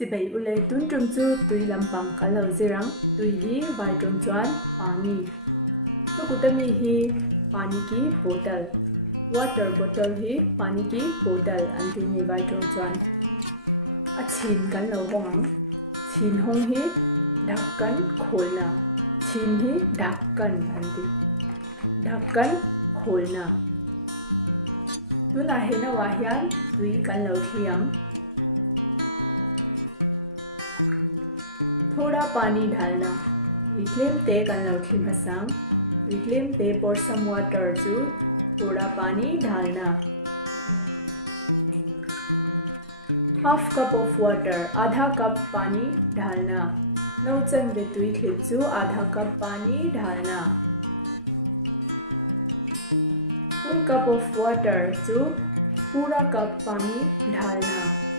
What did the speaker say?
Sibei ule tun trum chu tui lampang kalau zirang tui hi vai trum chuan pani. Tukutami hi pani ki bottle. Water bottle hi pani ki bottle anti ni vai trum chuan. A chin kan lo hong. Chin hong hi ढक्कन खोलना. Chin hi ढक्कन anti. ढक्कन खोलना. Tuna he na wahian tui kan lo thiang. थोड़ा पानी डालना. Reclaim te kan lo thim hasang. Reclaim te pour some water chu थोड़ा पानी डालना. Half cup of water. आधा कप पानी डालना. नौचन बे तुई क्लिप chu आधा कप पानी डालना. Full cup of water chu पूरा कप पानी डालना.